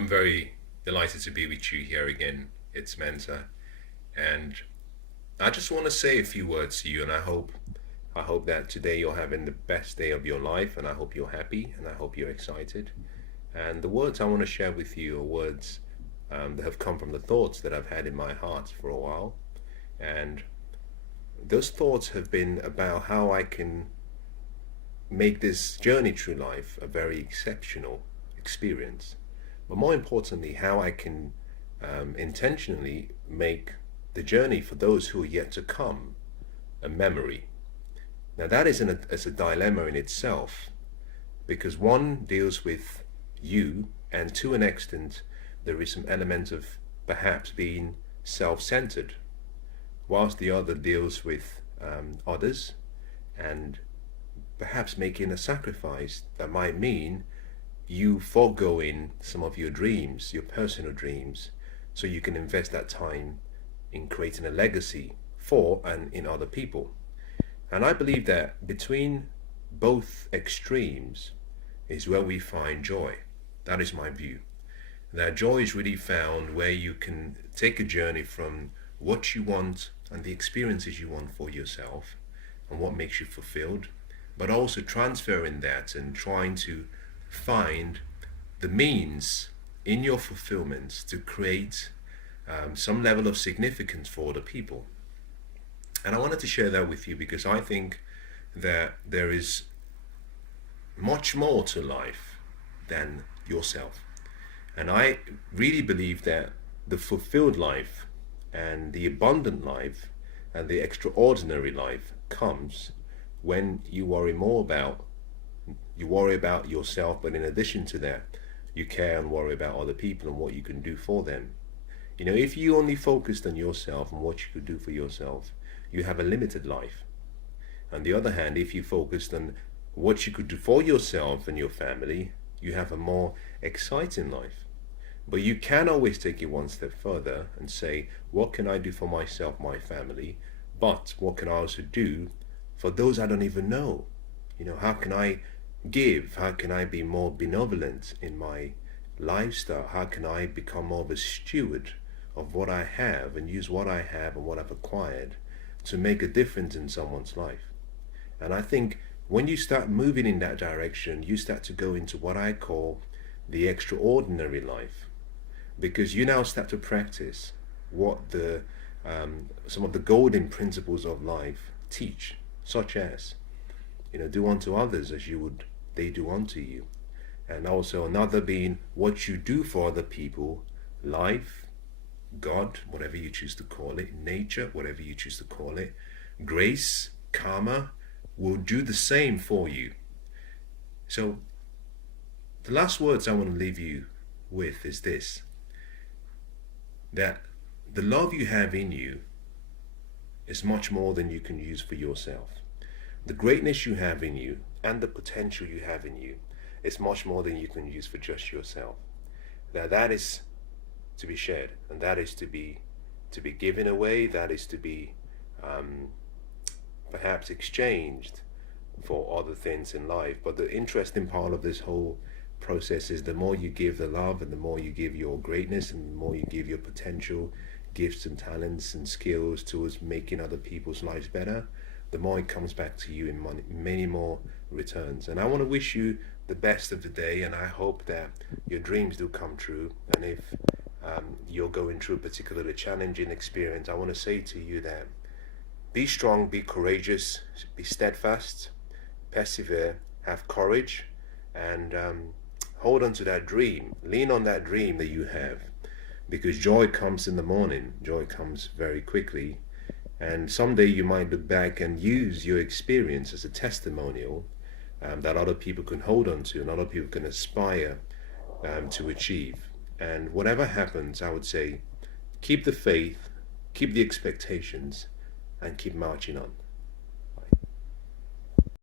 I'm very delighted to be with you here again. It's Mensah, and I just want to say a few words to you, and I hope that today you're having the best day of your life, and I hope you're happy, and I hope you're excited. And the words I want to share with you are words that have come from the thoughts that I've had in my heart for a while, and those thoughts have been about how I can make this journey through life a very exceptional experience. But more importantly, how I can intentionally make the journey for those who are yet to come a memory. Now, that is a dilemma in itself because one deals with you, and to an extent, there is some element of perhaps being self centered, whilst the other deals with others and perhaps making a sacrifice that might mean you foregoing some of your dreams, your personal dreams, so you can invest that time in creating a legacy for and in other people. And I believe that between both extremes is where we find joy. That is my view. That joy is really found where you can take a journey from what you want and the experiences you want for yourself and what makes you fulfilled, but also transferring that and trying to find the means in your fulfillment to create some level of significance for other people. And I wanted to share that with you because I think that there is much more to life than yourself. And I really believe that the fulfilled life and the abundant life and the extraordinary life comes when you worry about yourself, but in addition to that, you care and worry about other people and what you can do for them. If you only focused on yourself and what you could do for yourself, you have a limited life. On the other hand, if you focused on what you could do for yourself and your family, you have a more exciting life. But you can always take it one step further and say, what can I do for myself, my family? But what can I also do for those I don't even know? How can I give? How can I be more benevolent in my lifestyle? How can I become more of a steward of what I have and use what I have and what I've acquired to make a difference in someone's life? And I think when you start moving in that direction, you start to go into what I call the extraordinary life, because you now start to practice what the some of the golden principles of life teach, such as do unto others as you would they do unto you. And also another being what you do for other people, life, God, whatever you choose to call it, nature, whatever you choose to call it, grace, karma, will do the same for you. So the last words I want to leave you with is this, that the love you have in you is much more than you can use for yourself. The greatness you have in you and the potential you have in you is much more than you can use for just yourself. That is to be shared, and that is to be given away. That is to be perhaps exchanged for other things in life. But the interesting part of this whole process is the more you give the love and the more you give your greatness and the more you give your potential, gifts and talents and skills towards making other people's lives better, the more it comes back to you in many more returns. And I want to wish you the best of the day, and I hope that your dreams do come true. And if you're going through a particularly challenging experience, I want to say to you that be strong, be courageous, be steadfast, persevere, have courage, and hold on to that dream. Lean on that dream that you have, because joy comes in the morning. Joy comes very quickly. And someday you might look back and use your experience as a testimonial that other people can hold on to and other people can aspire to achieve. And whatever happens, I would say, keep the faith, keep the expectations, and keep marching on.